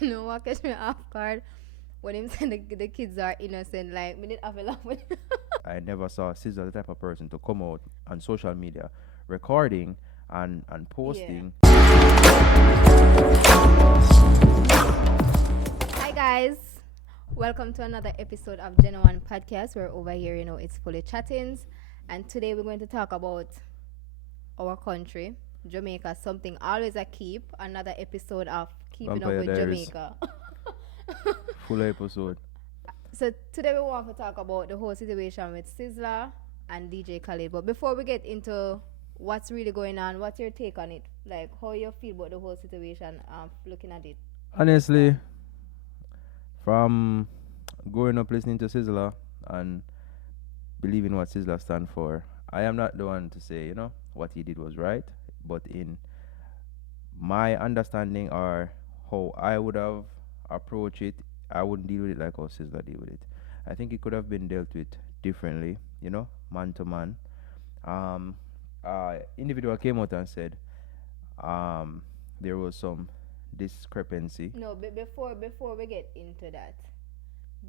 No, what catch me off guard when him said the kids are innocent. Like, me didn't have a laugh with I never saw Sizzla the type of person to come out on social media recording and Yeah. posting. Hi guys. Welcome to another episode of Genuine Podcast. Where over here, it's fully chattings. And today we're going to talk about our country, Jamaica, something always a keep. Another episode of Keeping Up Vampire with Diaries, Jamaica. full episode. So today we want to talk about the whole situation with Sizzla and DJ Khaled. But before we get into what's really going on, what's your take on it? Like how you feel about the whole situation, looking at it from Honestly, outside. from growing up listening to Sizzla and believing what Sizzla stand for, I am not the one to say, what he did was right. But in my understanding or how I would have approached it, I wouldn't deal with it like how Sizzla deal with it. I think it could have been dealt with differently, man to man. Um, individual came out and said there was some discrepancy. No, but before we get into that,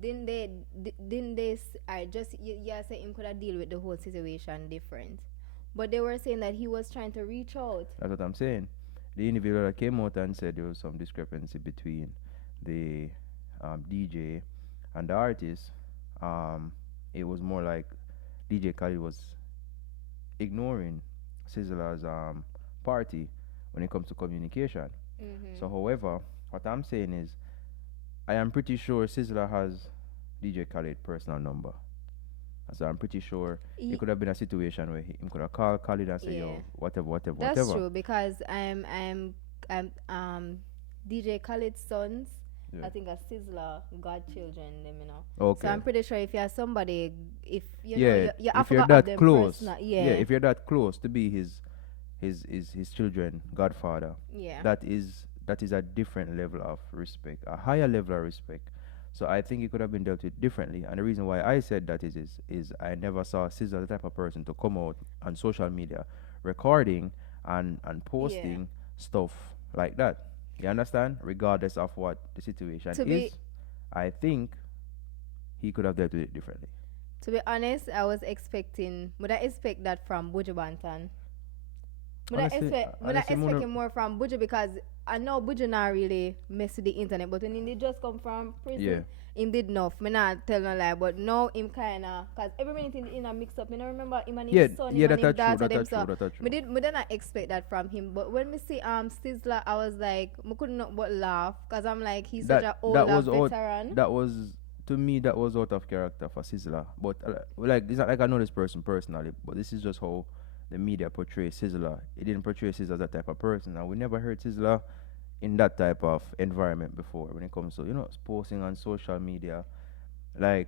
didn't they I just yeah say him could have deal with the whole situation different, but they were saying that he was trying to reach out. That's what I'm saying. The individual that came out and said there was some discrepancy between the DJ and the artist. Um, it was more like DJ Khaled was ignoring Sizzla's party when it comes to communication. Mm-hmm. So, however, what I'm saying is, I am pretty sure Sizzla has DJ Khaled personal number. So I'm pretty sure it could have been a situation where he could have called Khaled and say, Yeah, yo, whatever, whatever, that's whatever. true because I'm DJ Khaled's sons. Yeah. I think a Sizzla godchildren, them. So Okay. I'm pretty sure if you have somebody, if Yeah, you I if you're forgot of that them close, personal. yeah, Yeah, if you're that close to be his children godfather, yeah. that is a different level of respect, a higher level of respect. So I think it could have been dealt with differently. And the reason why I said that is I never saw Sizzla the type of person to come out on social media recording and Yeah. posting stuff like that. You understand? Regardless of what the situation To be is, I think he could have dealt with it differently. to be honest, would I expect that from Buju Banton? Honestly, Would I honestly, expect Mona, him more from Buju because I know Buju not really mess with the internet, but when he did just come from yeah, prison, him did enough. Me not tell no lie, but now him kinda cause every minute in a mix up. Me not remember him and yeah, his son, yeah. him and That him are true. daughter That are them. true. So That are true. me did not expect that from him. But when me see Sizzla, I was like, me could not but laugh cause I'm like he's such That a that older was out. veteran. That was to me. That was out of character for Sizzla. But like, it's not like I know this person personally. But this is just how the media portrays Sizzla. It didn't portray Sizzla as that type of person, and we never heard Sizzla in that type of environment before. When it comes to posting on social media, like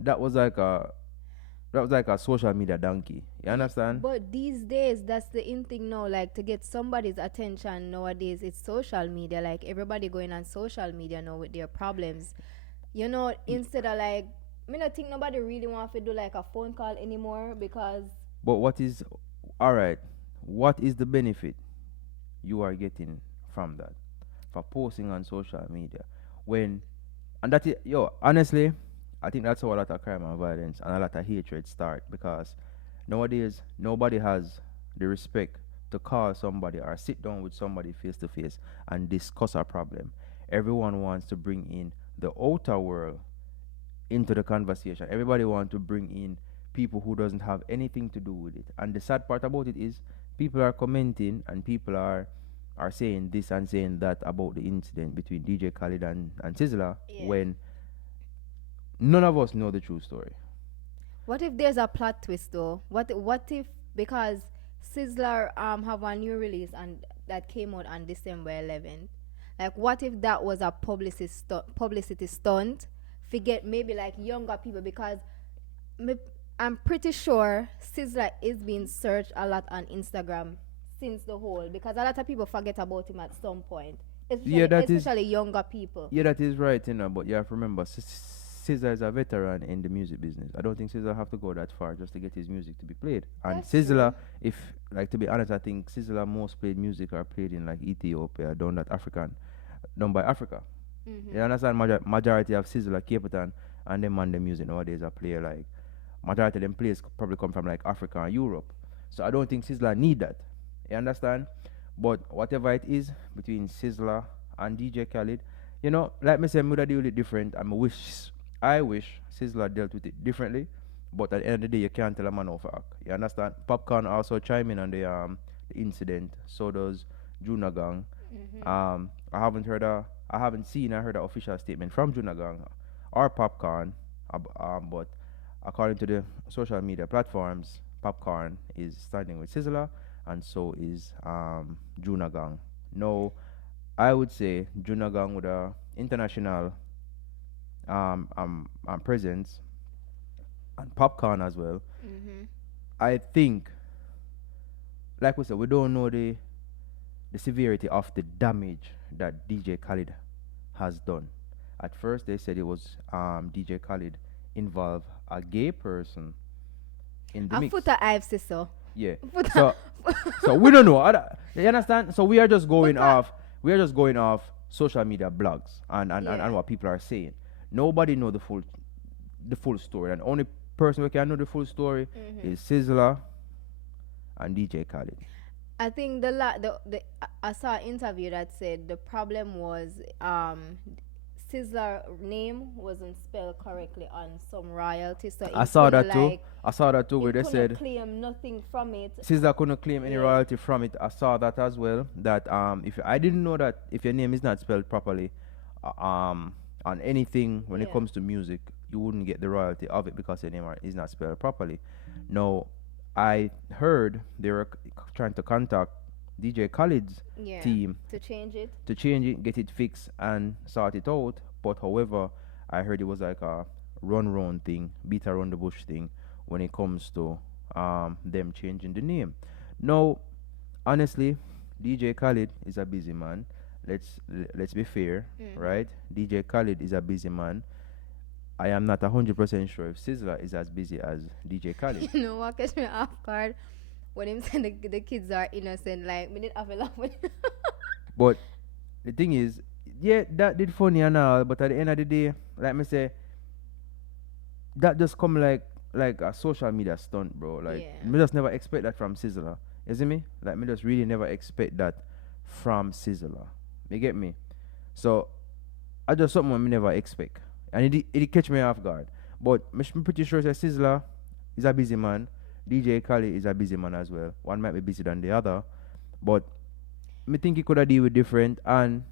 that was like a social media donkey. You understand? But these days, that's the in thing now. Like to get somebody's attention nowadays, it's social media. Like everybody going on social media now with their problems. Instead of like, me not think nobody really want to do like a phone call anymore because But what is all right? What is the benefit you are getting from that for posting on social media when and that is, yo, honestly, I think that's how a lot of crime and violence and a lot of hatred start because nowadays nobody has the respect to call somebody or sit down with somebody face to face and discuss a problem. Everyone wants to bring in the outer world into the conversation. Everybody wants to bring in people who doesn't have anything to do with it. And the sad part about it is people are commenting and people are saying this and saying that about the incident between DJ Khaled and Sizzla yeah. when none of us know the true story. What if there's a plot twist though? What if because Sizzler have a new release and that came out on December 11th? Like what if that was a publicity stunt? Forget maybe like younger people because me, I'm pretty sure Sizzler is being searched a lot on Instagram since the whole because a lot of people forget about him at some point, Yeah, that is especially younger people. yeah, that is right, but you have to remember Sizzla is a veteran in the music business. I don't think Sizzla have to go that far just to get his music to be played. And That's true. Sizzla, if like to be honest, I think Sizzla most played music are played in like Ethiopia, done by Africa. You understand? Majority of Sizzla, Capitan, and them man them music nowadays are play like majority of them players probably come from like Africa and Europe. So I don't think Sizzla need that. You understand? But whatever it is between Sizzla and DJ Khaled, like me say, me woulda deal with it different. I wish Sizzla dealt with it differently. But at the end of the day, you can't tell a man off act. You understand? Popcorn also chime in on the incident. So does Junagang. I haven't seen I heard an official statement from Junagang or Popcorn, but according to the social media platforms, Popcorn is standing with Sizzla, and so is Junagang. No, I would say Junagang with a international presence and Popcorn as well. I think, like we said, we don't know the severity of the damage that DJ Khaled has done. At first, they said it was DJ Khaled involved a gay person in the A mix. footer I've said so. Yeah. Footer. So we don't know. You understand? So we are just going Footer. off. We are just going off social media blogs and what people are saying. Nobody know the full story, and only person who can know the full story is Sizzla and DJ Khaled. I think I saw an interview that said the problem was Sizzler name wasn't spelled correctly on some royalty, so I saw that too. I saw that too, where they couldn't said claim nothing from it. Sizzla couldn't claim any Yeah. royalty from it. I saw that as well. That if I didn't know that if your name is not spelled properly, on anything when it Yeah. comes to music, you wouldn't get the royalty of it because your name is not spelled properly. Now, I heard they were trying to contact DJ Khaled's Yeah. team To change it. to change it, get it fixed, and sort it out. But however, I heard it was like a run round thing, beat around the bush thing when it comes to them changing the name. Now, honestly, DJ Khaled is a busy man. Let's be fair, right? DJ Khaled is a busy man. I am not 100% sure if Sizzla is as busy as DJ Khaled. You know what catch me off guard when him said the kids are innocent. Like me did have a laugh when But the thing is, yeah, that did funny and all, but at the end of the day, like me say, that just come like a social media stunt, bro. Like Yeah. me just never expect that from Sizzla. You see me? Like me just really never expect that from Sizzla. You get me? So I just something me never expect. And it catch me off guard. But I'm pretty sure that Sizzla is a busy man. DJ Khaled is a busy man as well. One might be busier than the other. But me think he could have deal with different, and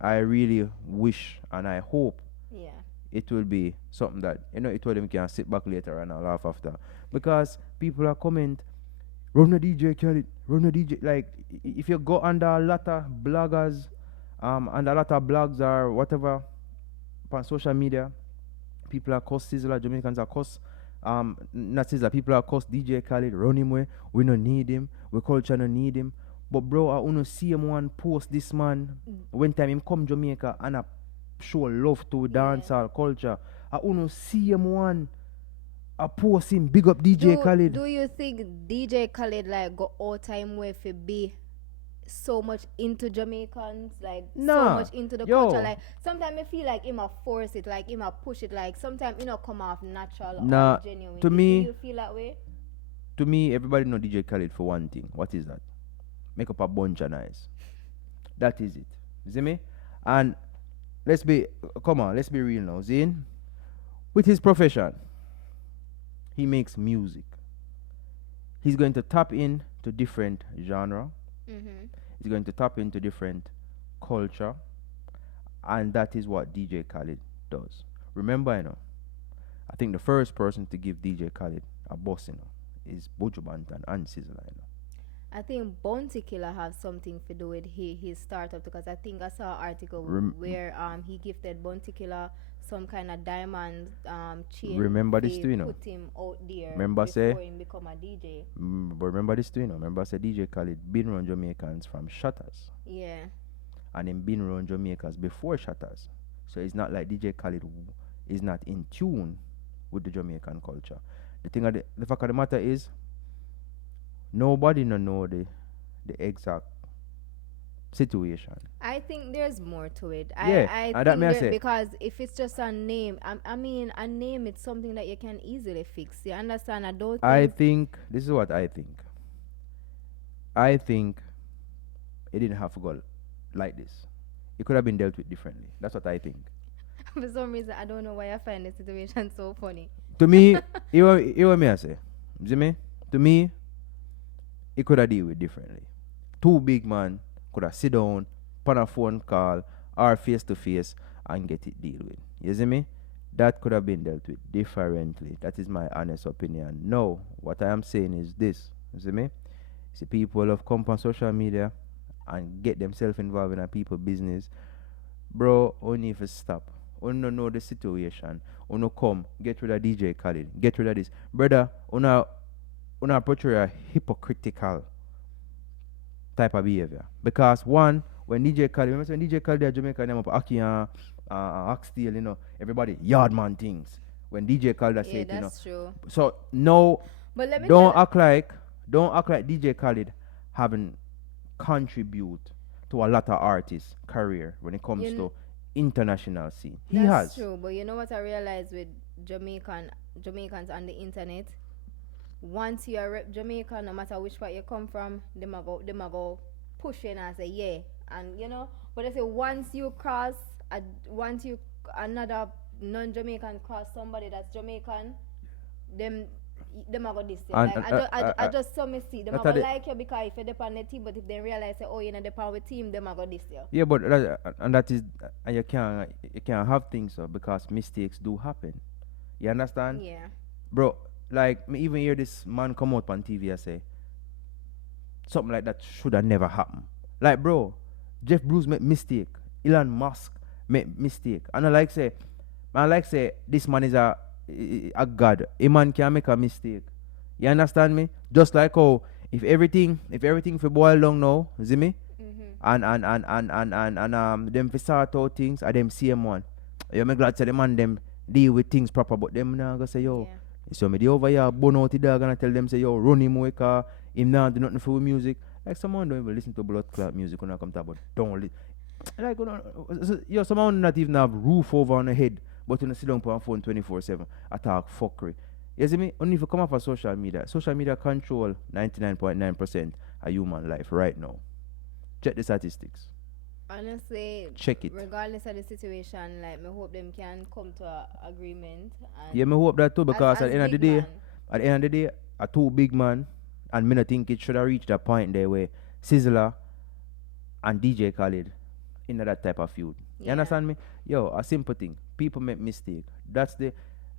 I really wish and I hope yeah. it will be something that it told them can sit back later and I'll laugh after. Because people are comment, run the DJ Khaled, run the DJ. Like if you go under a lot of bloggers, and a lot of blogs or whatever on social media, people are cuss Sizzla, Jamaicans are cuss not Sizzla, people are cuss DJ Khaled, run him way, we don't need him, we culture don't need him. But bro, I wanna see him one post this man when time him come Jamaica and I show love to dancehall culture. I wanna see him one I post him big up DJ Khaled. Do you think DJ Khaled like go all time way for be so much into Jamaicans, like so Nah. much into the Yo. culture? Like sometimes I feel like him a force it, like him a push it, like sometimes come off natural Nah, or genuine. to me- do you feel that way? To me, everybody know DJ Khaled for one thing. What is that? Make up a bunch of nice. That is it. You see me? And let's be real now. Zane, with his profession, he makes music. He's going to tap in to different genre. He's going to tap into different culture. And that is what DJ Khaled does. Remember, I think the first person to give DJ Khaled a boss, is Buju Banton and Sizzla. I think Bounty Killer have something to do with his startup, because I think I saw an article where he gifted Bounty Killer some kind of diamond chain. Remember this they too, put him out there Remember before say- him become a DJ. But remember this too, Remember I said DJ Khaled been around Jamaicans from Shutters. Yeah. And him been around Jamaicans before Shutters. So it's not like DJ Khaled is not in tune with the Jamaican culture. The fact of the matter is, nobody know the exact situation. I think there's more to it. Yeah, I and that think may I there, say. because if it's just a name, I mean, a name it's something that you can easily fix. You understand? I don't I think. think this is what I think. I think it didn't have to go like this. It could have been dealt with differently. That's what I think. For some reason, I don't know why I find the situation so funny. To me, you what me I say. You see me? To me, it could have dealt with differently. Two big man could have sit down, put a phone call, or face to face and get it deal with. You see me? That could have been dealt with differently. That is my honest opinion. No, what I am saying is this. You see me? See people have come on social media and get themselves involved in a people business. Bro, only if it stop. Only know the situation. Only come, get rid of DJ Khaled. Get rid of this. Brother, una portray a hypocritical type of behavior. Because one, when DJ Khaled, remember when DJ Khaled at Jamaica name up Aki and Oxtail, everybody yardman things. When DJ Khaled say Yeah, it, that's true. So no, But let me don't tell. act like DJ Khaled haven't contribute to a lot of artists' career when it comes You to international scene. He That's has. true, but you know what I realized with Jamaicans on the internet? Once you are rep Jamaica, no matter which part you come from, them a go push in and say yeah, and But I say once you another non-Jamaican cross somebody that's Jamaican, them them a go this thing. And, Like I just saw me see them a that go are the- like you because if you depend on the team, but if they realize say oh you know depend with team, them a go this year. Yeah, but that is, and you can't have things so because mistakes do happen. You understand, Yeah. bro? Like me even hear this man come out on TV and say something like that should have never happened. Like, bro, Jeff Bruce made mistake. Elon Musk made mistake. And I like say this man is a god. A man can make a mistake. You understand me? Just like how if everything for boil down now, you see me? And them for sort out things are them same one. You me glad say them and them deal with things proper, but them now go say yo. Yeah. So me the over here bone out the dog and I tell them say yo run him away car him now do nothing for music. Like someone don't even listen to blood clot music when I come to about don't like someone not even have roof over on the head but when you sit down on phone 24/7 attack fuckery. You see me? Only if you come off of social media control 99.9% of human life right now. Check the statistics. Honestly, Check it. regardless of the situation, like me hope them can come to a agreement. And Yeah, me hope that too because at the end of the big day, man, at the end of the day, a two big man, and me not think it should have reached that point there where Sizzla and DJ Khaled in that type of feud. You Yeah. understand me? Yo, a simple thing. People make mistake. That's the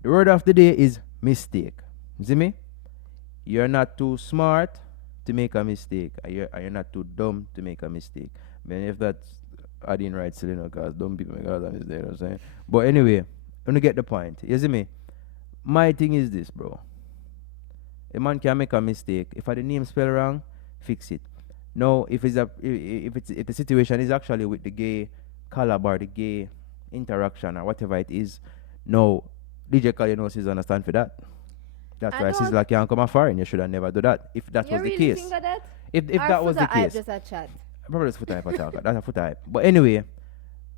word of the day is mistake. You see me? You're not too smart to make a mistake. And you're not too dumb to make a mistake. Man, if that's I didn't write Selena because dumb people make a mistake, you know what I'm saying? But anyway, I'm gonna get the point. You see me? My thing is this, bro. A man can make a mistake. If I the name spell wrong, fix it. No, if the situation is actually with the gay collab or the gay interaction or whatever it is, no, DJ Khaled knows he's understand for that. That's I why don't- Sizzla can't come afar and you should have never do that. If that you was the really case. think of that? If Or that was the foot hype case. just a chat. Probably it's foot hype attack. That's a foot hype. But anyway,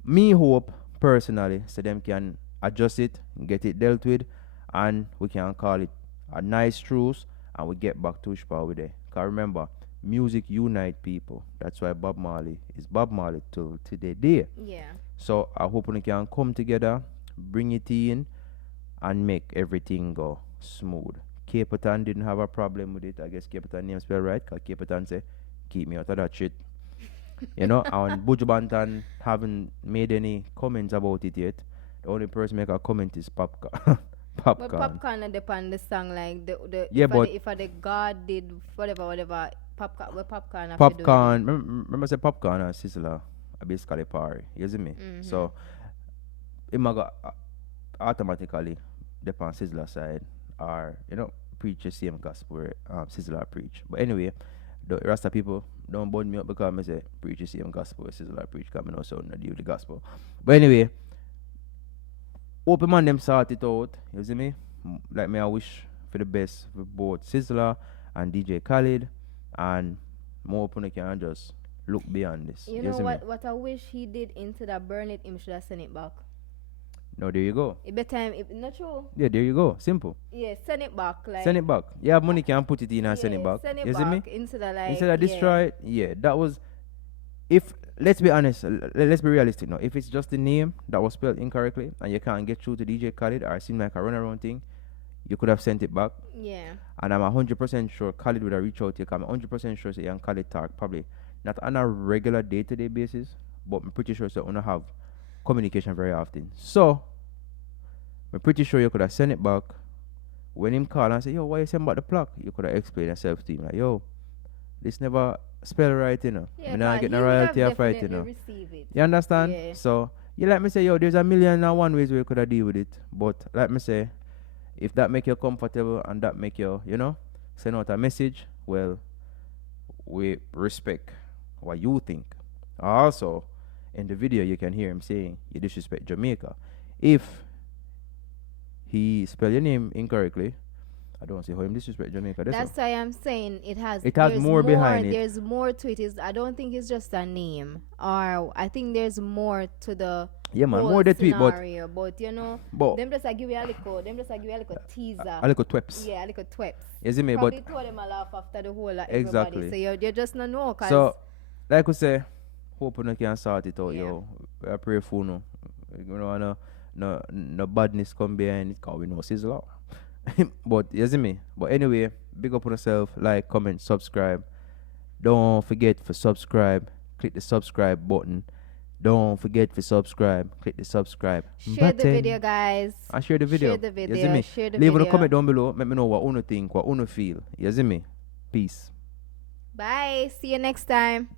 me hope personally so them can adjust it, get it dealt with, and we can call it a nice truce and we get back to Ishpa with it. Cause remember, music unite people. That's why Bob Marley is Bob Marley till today day. Yeah. So I hope we can come together, bring it in, and make everything go smooth. Capitan didn't have a problem with it. I guess Capitan name spell right, because Capitan say, keep me out of that shit. And Buju Banton haven't made any comments about it yet. The only person make a comment is Popcorn. But popcorn and depend the song like the Yeah, but if the God did whatever popcorn have to do with Popcorn, remember say Popcorn and Sizzla are basically party. You see me? Mhm. So it might go automatically depend Sizzla side or preach the same gospel where Sizzla preach. But anyway, the Rasta people don't burn me up because I say preach the same gospel where Sizzla preach because I know so not deal with the gospel. But anyway, open man them sort it out. You see me? Like me I wish for the best for both Sizzla and DJ Khaled and more open they can just look beyond this. You know what I wish he did instead of burn it, him should have send it back. No, there you go. It better time, not true. Yeah, there you go. Simple. Yeah, send it back. Like, Send it back. You have money, can put it in and send it back. Send it You see back me? instead of like Instead of destroy it, yeah, that was. If let's be honest, let's be realistic now. If it's just the name that was spelled incorrectly and you can't get through to DJ Khaled or it seemed like a runaround thing, you could have sent it back. Yeah. And I'm 100% sure Khaled would have reached out to you. I'm 100% sure say you and Khaled talk probably not on a regular day-to-day basis, but I'm pretty sure so you have communication very often. So I'm pretty sure you could have sent it back. When him call and say, yo, why you send back the plaque? You could have explained yourself to him like, yo, this never spell right, you know. Yeah, I'm not he getting a would have royalty off it, you know. receive it. You understand? Yeah. So you like me say, yo, there's a million and one ways we could have deal with it. But like me say, if that make you comfortable and that make you, you know, send out a message, well, we respect what you think. Also, in the video you can hear him saying you disrespect Jamaica. If he spell your name incorrectly, I don't see how him disrespect Jamaica. That's why I'm saying it has there's more behind it. There's more to it. I don't think it's just a name. Or I think there's more to the whole more the tweet, scenario. But you know, them just give you a little teaser. A little tweps. Yeah, a little tweps. You see me? Probably But told them a laugh after the whole like, exactly. everybody. So you just not know. So, like we say, hope you can sort it out, Yeah. yo. I pray for no. You know, no badness come behind it, cause we know Sizzla. But you see me? But anyway, big up on yourself, like, comment, subscribe. Don't forget to subscribe. Click the subscribe button. Don't forget to subscribe. Click the subscribe share button. the video, guys. And share the video. Share the video. You see me? Share the Leave video. a comment down below. Let me know what you think, what you feel. You see me? Peace. Bye. See you next time.